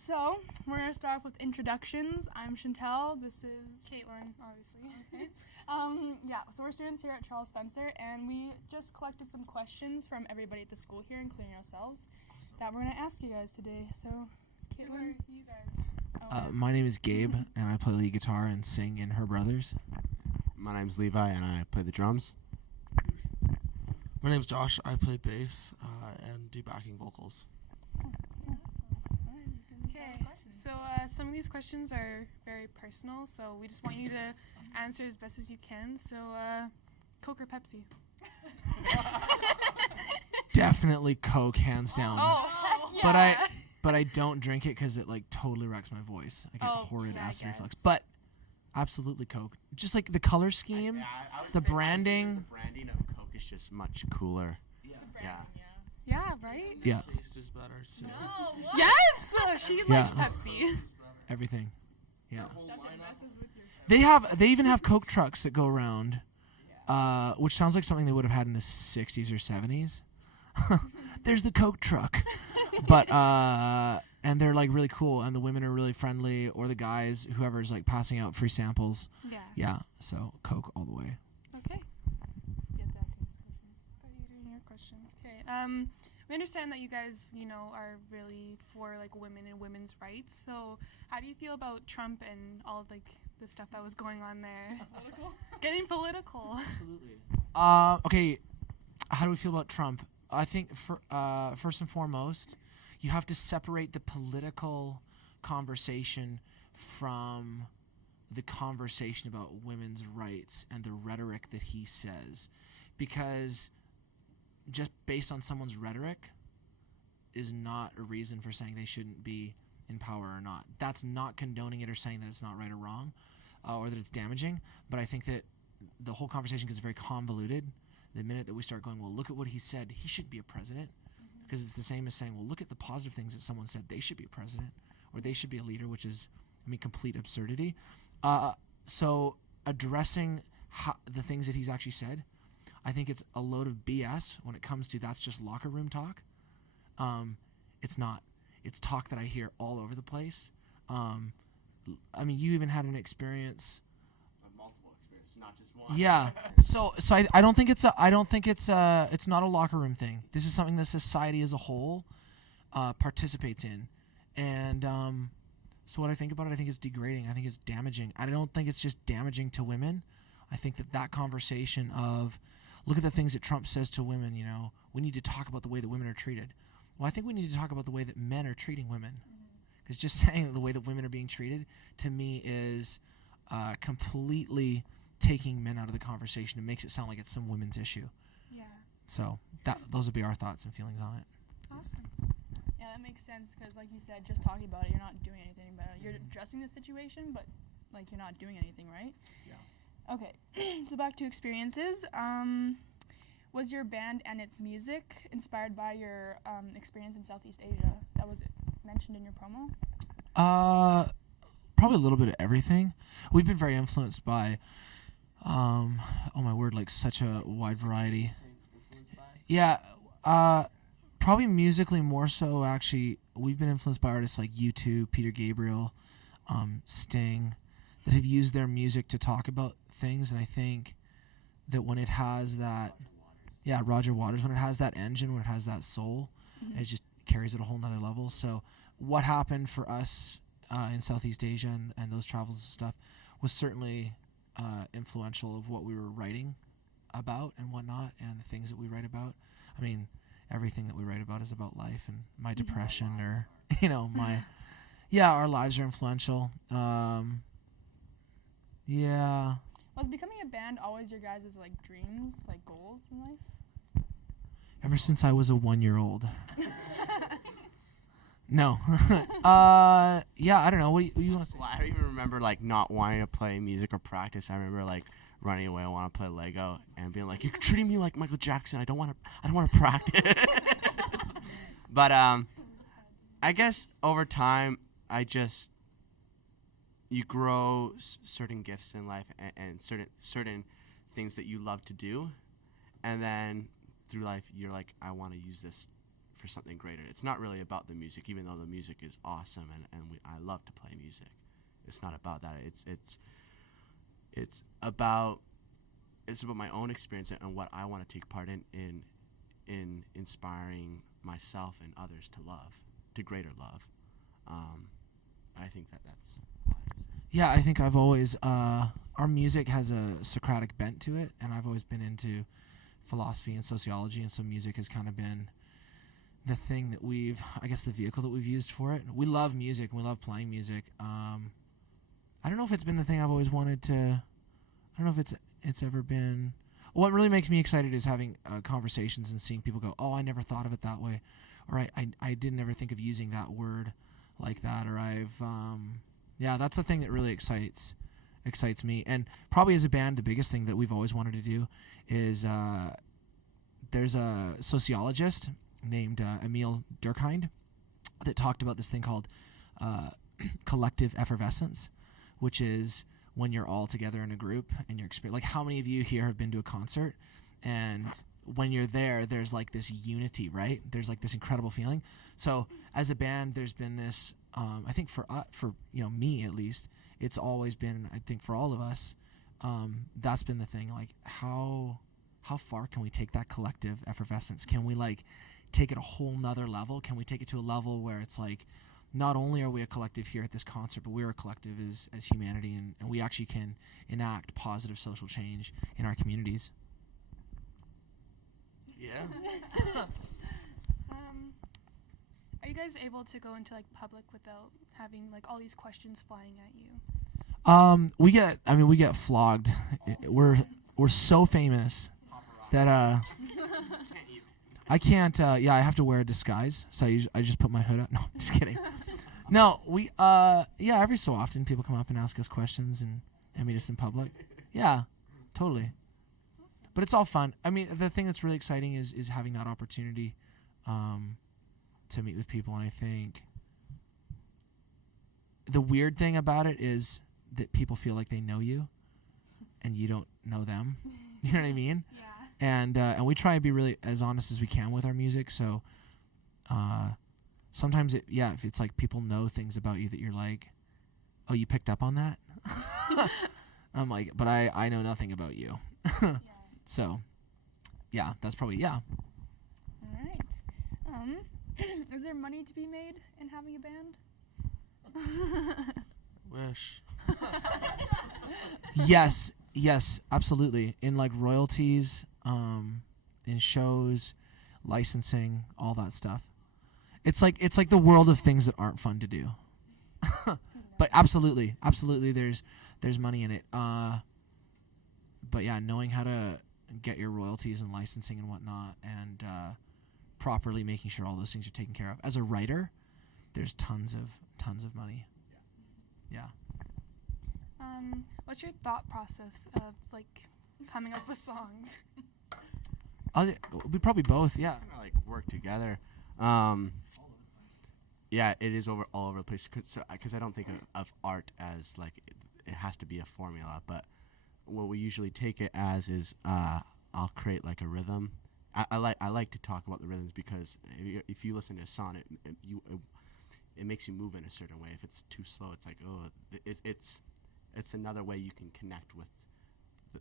So, we're going to start off with introductions. I'm Chantel. This is Caitlin, obviously. Okay. So we're students here at Charles Spencer, and we just collected some questions from everybody at the school here, including ourselves, that we're going to ask you guys today. So, Caitlin, who are you guys? My name is Gabe, and I play lead guitar and sing in Her Brothers. My name's Levi, and I play the drums. My name's Josh. I play bass and do backing vocals. Okay, so some of these questions are very personal, so we just want you to answer as best as you can. So, Coke or Pepsi? Definitely Coke, hands down. Oh, heck yeah. But I don't drink it because it like totally wrecks my voice. I get horrid acid reflux. But absolutely Coke. Just like the color scheme, the branding. The branding of Coke is just much cooler. Yeah, right? Yeah. The taste is better too. Oh, yes! She likes Pepsi. Everything. Yeah. The whole lineup. They even have Coke trucks that go around, which sounds like something they would have had in the 60s or 70s. There's the Coke truck. But and they're like really cool, and the women are really friendly, or the guys, whoever's like passing out free samples. Yeah, so Coke all the way. Okay. Okay. We understand that you guys, are really for like women and women's rights. So, how do you feel about Trump and all of like the stuff that was going on there? Getting political. Absolutely. Okay. How do we feel about Trump? I think first and foremost, you have to separate the political conversation from the conversation about women's rights and the rhetoric that he says, because just based on someone's rhetoric is not a reason for saying they shouldn't be in power or not. That's not condoning it or saying that it's not right or wrong, or that it's damaging. But I think that the whole conversation gets very convoluted the minute that we start going, well, look at what he said. He should be a president. Because it's the same as saying, well, look at the positive things that someone said. They should be a president, or they should be a leader, which is, complete absurdity. So addressing the things that he's actually said, I think it's a load of BS when it comes to that's just locker room talk. It's not. It's talk that I hear all over the place. You even had an experience. Multiple experiences, not just one. Yeah. So I don't think it's not a locker room thing. This is something that society as a whole participates in, and so what I think about it, I think it's degrading. I think it's damaging. I don't think it's just damaging to women. I think that conversation of look at the things that Trump says to women. We need to talk about the way that women are treated. Well, I think we need to talk about the way that men are treating women, because just saying the way that women are being treated to me is completely taking men out of the conversation. It makes it sound like it's some women's issue. Yeah. So those would be our thoughts and feelings on it. Awesome. Yeah, that makes sense, because like you said, just talking about it, you're not doing anything about it. You're addressing the situation, but like you're not doing anything, right? Yeah. Okay. So back to experiences. Was your band and its music inspired by your experience in Southeast Asia? That was mentioned in your promo? Probably a little bit of everything. We've been very influenced by oh my word, like such a wide variety. Yeah, probably musically more so, actually. We've been influenced by artists like U2, Peter Gabriel, Sting, that have used their music to talk about things, and I think that when it has that, Roger Waters, when it has that engine, when it has that soul, it just carries it a whole nother level. So what happened for us in Southeast Asia and those travels and stuff was certainly influential of what we were writing about and whatnot, and the things that we write about. Everything that we write about is about life and my depression, or our lives are influential. Was becoming a band always your guys' like dreams, like goals in life? Ever since I was a 1-year-old. No. I don't know. What do you want to say? Well, I don't even remember like not wanting to play music or practice. I remember like running away. I want to play Lego and being like, "You're treating me like Michael Jackson. I don't want to practice." But I guess over time, you grow certain gifts in life and certain things that you love to do, and then through life, you're like, I want to use this for something greater. It's not really about the music, even though the music is awesome and I love to play music. It's not about that. It's about my own experience and what I want to take part in inspiring myself and others to love, to greater love. I think that's all I have to say. Yeah, I think I've always our music has a Socratic bent to it, and I've always been into philosophy and sociology, and so music has kind of been the thing that the vehicle that we've used for it. We love music, and we love playing music. I don't know if it's been the thing I've always wanted to. I don't know if it's ever been. What really makes me excited is having conversations and seeing people go, "Oh, I never thought of it that way," or I didn't ever think of using that word like that, or that's the thing that really excites me. And probably as a band, the biggest thing that we've always wanted to do is there's a sociologist named Emil Durkheim that talked about this thing called collective effervescence, which is when you're all together in a group and you're like, how many of you here have been to a concert, and when you're there, there's like this unity, right? There's like this incredible feeling. So as a band, there's been this, I think for me at least, it's always been, I think for all of us, that's been the thing. Like how far can we take that collective effervescence? Can we like take it a whole nother level? Can we take it to a level where it's like, not only are we a collective here at this concert, but we're a collective as humanity, and we actually can enact positive social change in our communities. Yeah. Are you guys able to go into like public without having like all these questions flying at you? We get flogged. We're so famous that I can't. I have to wear a disguise, so I just put my hood up. No, I'm just kidding. No, every so often people come up and ask us questions and meet us in public. Yeah, totally. But it's all fun. I mean, the thing that's really exciting is having that opportunity to meet with people, and I think the weird thing about it is that people feel like they know you, and you don't know them. You know what I mean? Yeah. And we try to be really as honest as we can with our music. So sometimes if it's like people know things about you that you're like, oh, you picked up on that? I'm like, but I know nothing about you. Yeah. So, yeah, that's probably, yeah. All right. Is there money to be made in having a band? Wish. Yes, absolutely. In like royalties, in shows, licensing, all that stuff. It's like the world of things that aren't fun to do. But absolutely, there's money in it. But yeah, knowing how to get your royalties and licensing and whatnot, and properly making sure all those things are taken care of. As a writer, there's tons of money. Yeah. What's your thought process of like coming up with songs? We probably both, yeah. Like work together. Yeah, it is all over the place because I don't think of art as like it has to be a formula, but what we usually take it as is I'll create like a rhythm. I like to talk about the rhythms because if you listen to a song, it makes you move in a certain way. If it's too slow, it's like, oh, it's another way you can connect with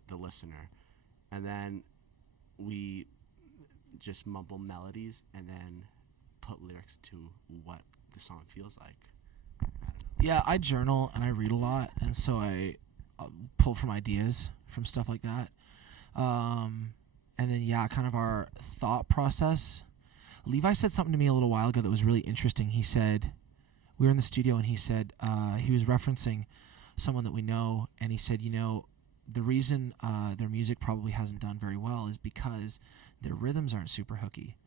the listener. And then we just mumble melodies and then put lyrics to what the song feels like. I don't know. Yeah, I journal and I read a lot, and so I pull from ideas from stuff like that. And then, yeah, kind of our thought process. Levi said something to me a little while ago that was really interesting. He said, we were in the studio, and he said, he was referencing someone that we know, and he said, the reason their music probably hasn't done very well is because their rhythms aren't super hooky.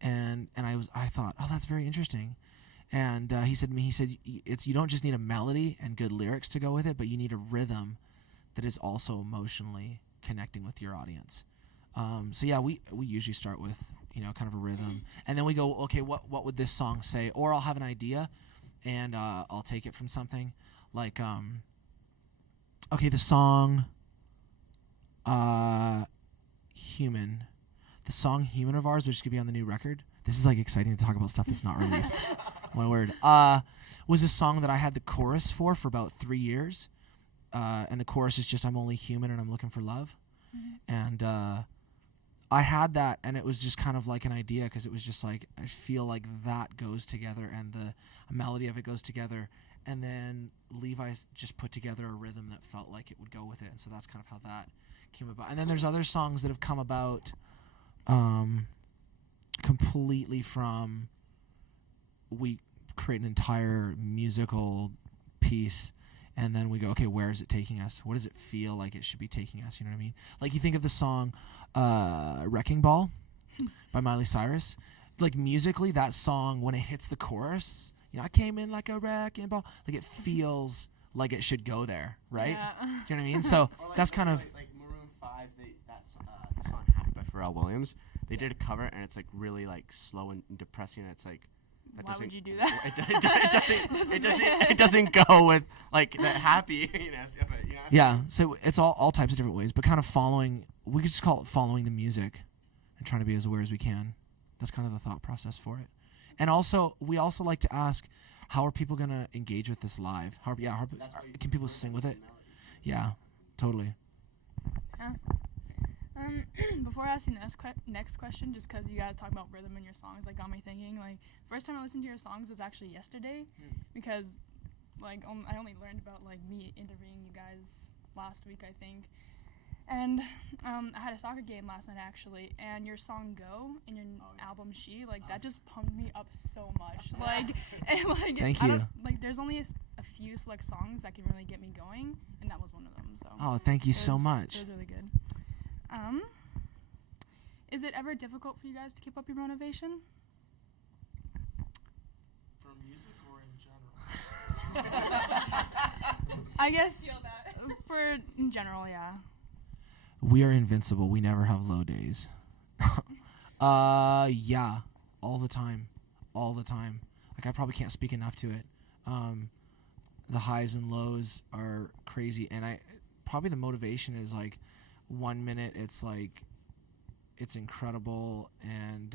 And I thought, oh, that's very interesting. And he said to me, you don't just need a melody and good lyrics to go with it, but you need a rhythm that is also emotionally connecting with your audience. So yeah, we usually start with kind of a rhythm, and then we go, okay, what would this song say? Or I'll have an idea, and I'll take it from something like okay, the song Human. The song Human of ours, which is going to be on the new record, This is like exciting to talk about stuff that's not released. My word. Was a song that I had the chorus for about 3 years. And the chorus is just, I'm only human and I'm looking for love. And I had that, and it was just kind of like an idea, because it was just like, I feel like that goes together, and the melody of it goes together. And then Levi just put together a rhythm that felt like it would go with it. And so that's kind of how that came about. And then there's other songs that have come about completely from, we create an entire musical piece, and then we go, okay, where is it taking us? What does it feel like it should be taking us? You know what I mean? Like, you think of the song Wrecking Ball by Miley Cyrus. Like, musically, that song, when it hits the chorus, you know, I came in like a wrecking ball. Like, it feels like it should go there, right? Yeah. Do you know what I mean? So Or that's kind of... Like Maroon 5, the song Happy by Pharrell Williams, they did a cover, and it's, like, really, like, slow and depressing, and it's, like... Why would you do that? It doesn't go with, like, the happy, you know. Yeah, so it's all types of different ways, but kind of following, we could just call it following the music and trying to be as aware as we can. That's kind of the thought process for it. And also, we also like to ask, how are people going to engage with this live? Can people sing with it? Yeah, totally. Yeah. Before I ask you the next question, just because you guys talk about rhythm in your songs, like, got me thinking. Like, first time I listened to your songs was actually yesterday, because, like, I only learned about, like, me interviewing you guys last week, I think. And I had a soccer game last night, actually, and your song "Go" and your album "She," like, that just pumped me up so much. Like, and, like, Thank you. Like, there's only a few select songs that can really get me going, and that was one of them. So. Oh, thank you so much. It was really good. Is it ever difficult for you guys to keep up your motivation? For music or in general? I guess for in general, yeah. We are invincible. We never have low days. Yeah, all the time. Like, I probably can't speak enough to it. The highs and lows are crazy, and probably the motivation is, like, 1 minute it's like, it's incredible, and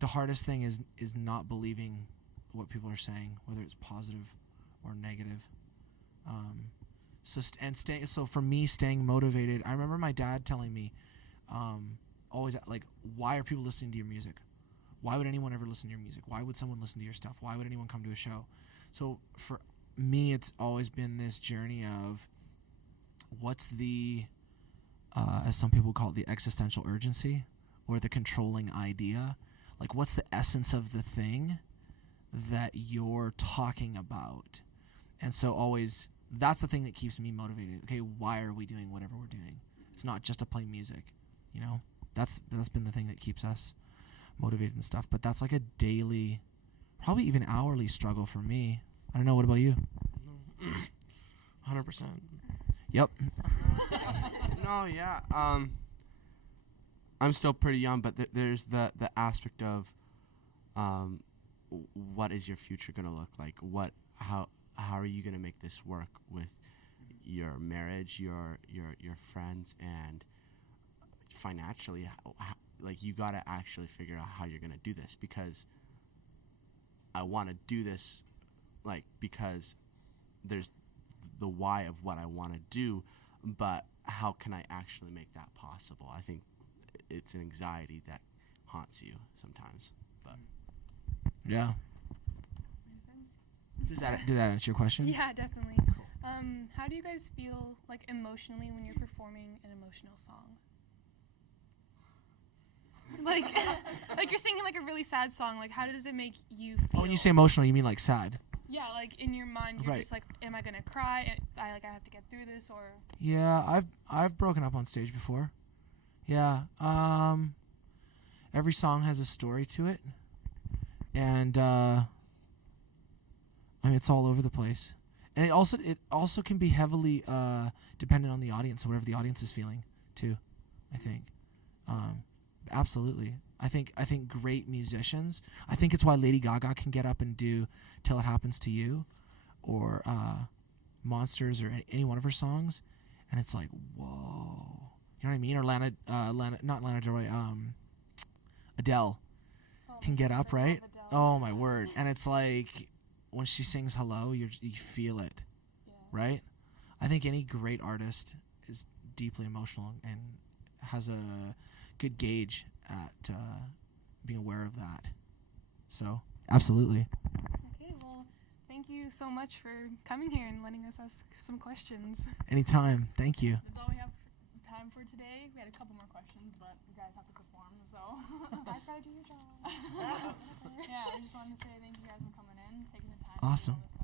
the hardest thing is not believing what people are saying, whether it's positive or negative. So for me, staying motivated, I remember my dad telling me, always, like, why are people listening to your music? Why would anyone ever listen to your music? Why would someone listen to your stuff? Why would anyone come to a show? So for me, it's always been this journey of, what's the, as some people call it, the existential urgency, or the controlling idea? Like, what's the essence of the thing that you're talking about? And so always, that's the thing that keeps me motivated. Okay, why are we doing whatever we're doing? It's not just to play music, you know? That's been the thing that keeps us motivated and stuff. But that's like a daily, probably even hourly struggle for me. I don't know, what about you? 100%. Yep. No, yeah. I'm still pretty young, but there's the aspect of, what is your future gonna look like? How are you gonna make this work with your marriage, your friends, and financially? Like, you gotta actually figure out how you're gonna do this, because I want to do this, like, because there's the why of what I want to do, but how can I actually make that possible? I think it's an anxiety that haunts you sometimes. But Yeah. Did that answer your question? Yeah, definitely. How do you guys feel, like, emotionally when you're performing an emotional song? Like, like, you're singing, like, a really sad song. Like, how does it make you feel? Oh, when you say emotional, you mean like sad? Yeah, like, in your mind, you're Right. just like, am I gonna cry? I have to get through this, or... Yeah, I've broken up on stage before. Yeah. Every song has a story to it, and I mean, it's all over the place, and it also can be heavily dependent on the audience, whatever the audience is feeling too. I think, absolutely. I think great musicians. I think it's why Lady Gaga can get up and do "Till It Happens to You," or "Monsters," or any one of her songs, and it's like, whoa, you know what I mean? Or not Lana Del Rey, Adele Oh can my get goodness, up, I love right? Adele. Oh my word. And it's like when she sings Hello, you feel it, Yeah. right? I think any great artist is deeply emotional and has a good gauge at being aware of that. So, absolutely. Okay, well, thank you so much for coming here and letting us ask some questions. Anytime. Thank you. That's all we have time for today. We had a couple more questions, but you guys have to perform, so. You guys gotta do your job. Yeah, we just wanted to say thank you guys for coming in, taking the time. Awesome. To do all this